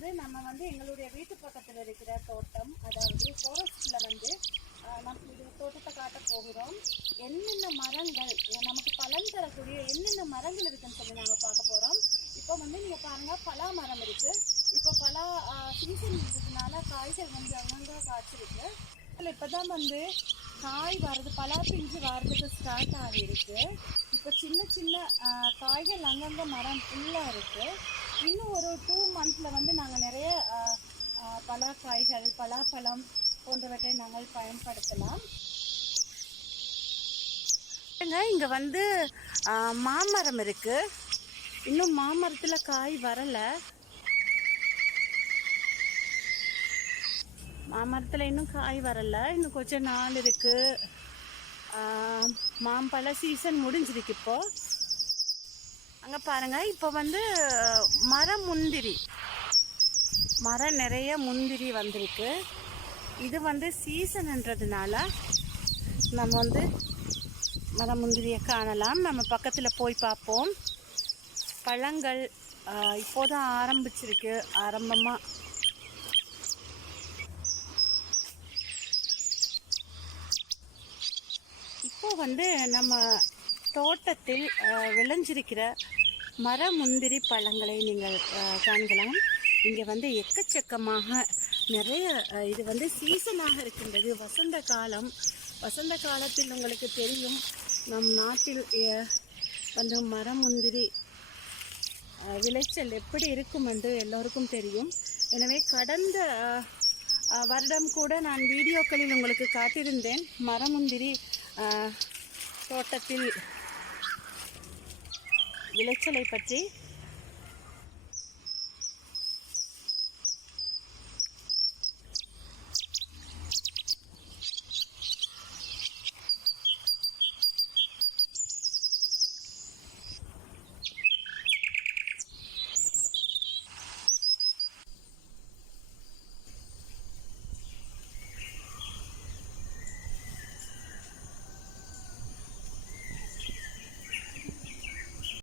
நம்ம எங்களுடைய வீட்டு பக்கத்தில் இருக்கிற தோட்டம், அதாவது ஃபாரஸ்ட்டில் நம்ம இது தோட்டத்தை காட்ட போகிறோம். என்னென்ன மரங்கள் நமக்கு பலன் தரக்கூடிய என்னென்ன மரங்கள் இருக்குன்னு சொல்லி நாங்கள் பார்க்க போகிறோம். இப்போ நீங்கள் பாருங்கள், பலா மரம் இருக்குது. இப்போ பலா சீசன் இருக்கிறதுனால காய்கள் அங்கங்கே காய்ச்சிருக்கு. அதில் இப்போ தான் காய் வர்றது, பலா பிஞ்சு வர்றதுக்கு ஸ்டார்ட் ஆகிருக்கு. இப்போ சின்ன சின்ன காய்கள் அங்கங்கே மரம் ஃபுல்லாக இருக்குது. இன்னும் ஒரு 2 மந்த்ஸில் நாங்கள் நிறைய பலாக்காய்கள், பலாப்பழம் போன்றவற்றை நாங்கள் பயன்படுத்தலாம். இங்கே மாமரம் இருக்கு. இன்னும் மாமரத்தில் காய் வரலை. மாமரத்தில் இன்னும் காய் வரலை. இன்னும் கொஞ்சம் நாள் இருக்கு. மாம்பழ சீசன் முடிஞ்சிருக்கு. இப்போ அங்கே பாருங்க, இப்போ மரம் முந்திரி, மரம் நிறைய முந்திரி வந்திருக்கு. இது சீசன்ன்றதுனால நம்ம மரம் முந்திரியை காணலாம். நம்ம பக்கத்தில் போய் பார்ப்போம். பழங்கள் இப்போதான் ஆரம்பிச்சிருக்கு. ஆரம்பமாக இப்போ நம்ம தோட்டத்தில் விளைஞ்சிருக்கிற மர முந்திரி பழங்களை நீங்கள் காண்கலாம். இங்கே எக்கச்சக்கமாக நிறைய இது சீசனாக இருக்கின்றது. வசந்த காலம். வசந்த காலத்தில் உங்களுக்கு தெரியும், நம் நாட்டில் மரம் முந்திரி விளைச்சல் எப்படி இருக்கும் என்று எல்லோருக்கும் தெரியும். எனவே கடந்த வருடம் கூட நான் வீடியோக்களில் உங்களுக்கு காட்டியிருந்தேன் மரமுந்திரி தோட்டத்தில் விளைச்சலை பற்றி.